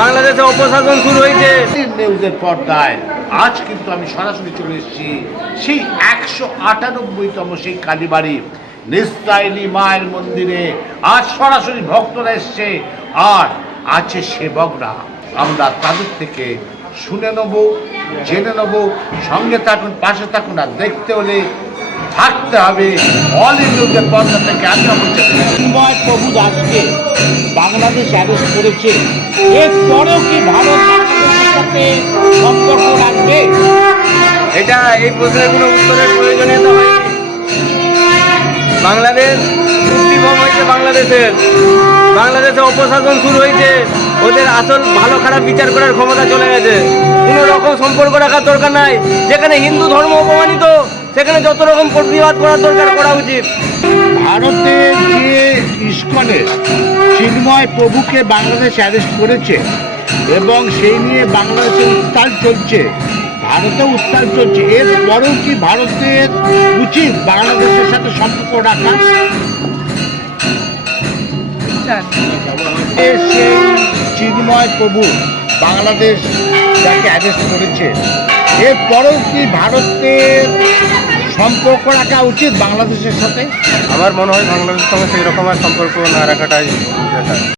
বাংলাদেশে অপশাসন শুরু হয়েছে। নিউজের পর্দায় আজ কিন্তু আমি সরাসরি চলে এসেছি সেই 198তম সেই কালীবাড়ি নিস্তারিণী মায়ের মন্দিরে। আজ সরাসরি ভক্তরা এসছে আর আছে সেবকরা। আমরা তাদের থেকে শুনে নেব, জেনে নেব। সঙ্গে থাকুন, পাশে থাকুন। আর দেখতে হলে থাকতে হবে অল ইন্ডিয়ার পর্দা থেকে। আমি চিন্ময় প্রভু দাসকে বাংলাদেশ অ্যারেস্ট করেছে, এরপরেও কি ভারত বাংলাদেশের সাথে সম্পর্ক রাখবে? এই প্রশ্নের কোনো উত্তরের প্রয়োজনীয়তা হয়নি। বাংলাদেশ বুদ্ধিভ্রম হয়েছে। বাংলাদেশে অপশাসন শুরু হয়েছে। ওদের আসল ভালো খারাপ বিচার করার ক্ষমতা চলে গেছে। কোনো রকম সম্পর্ক রাখার দরকার নাই। যেখানে হিন্দু ধর্ম অপমানিত সেখানে যত রকম প্রতিবাদ করার দরকার করা উচিত। ভারতের যে ইস্কনের চিন্ময় প্রভুকে বাংলাদেশ অ্যারেস্ট করেছে এবং সেই নিয়ে বাংলাদেশে উত্তাল চলছে, ভারতে উত্তাল চলছে, এরপরেও কি ভারতের উচিত বাংলাদেশের সাথে সম্পর্ক রাখা? সেই চিন্ময় প্রভু বাংলাদেশ যাকে অ্যারেস্ট করেছে, এরপরেও কি ভারতের সম্পর্ক রাখা উচিত বাংলাদেশের সাথে? আমার মনে হয় বাংলাদেশের সঙ্গে সেই রকম সম্পর্ক না রাখাটাই